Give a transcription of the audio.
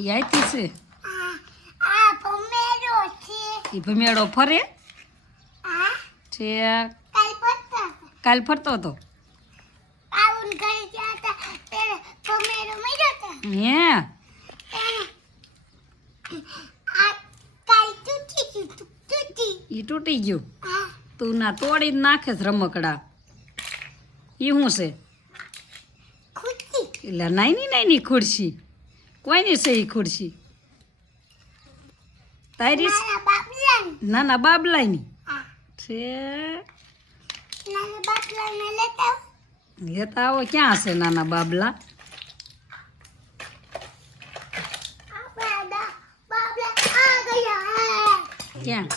એ આઈતી છે એ ભમેડો ફરે છે કાલ ફરતો હતો હે ઈ તૂટી ગયું તું ના તોડી નાખે રમકડા ઈ શું છે એટલે નાની ખુરશી કોઈની છે ઈ ખુરશી તારી નાના બાબલાની છે લેતા આવો ક્યાં છે નાના બાબલા ક્યાં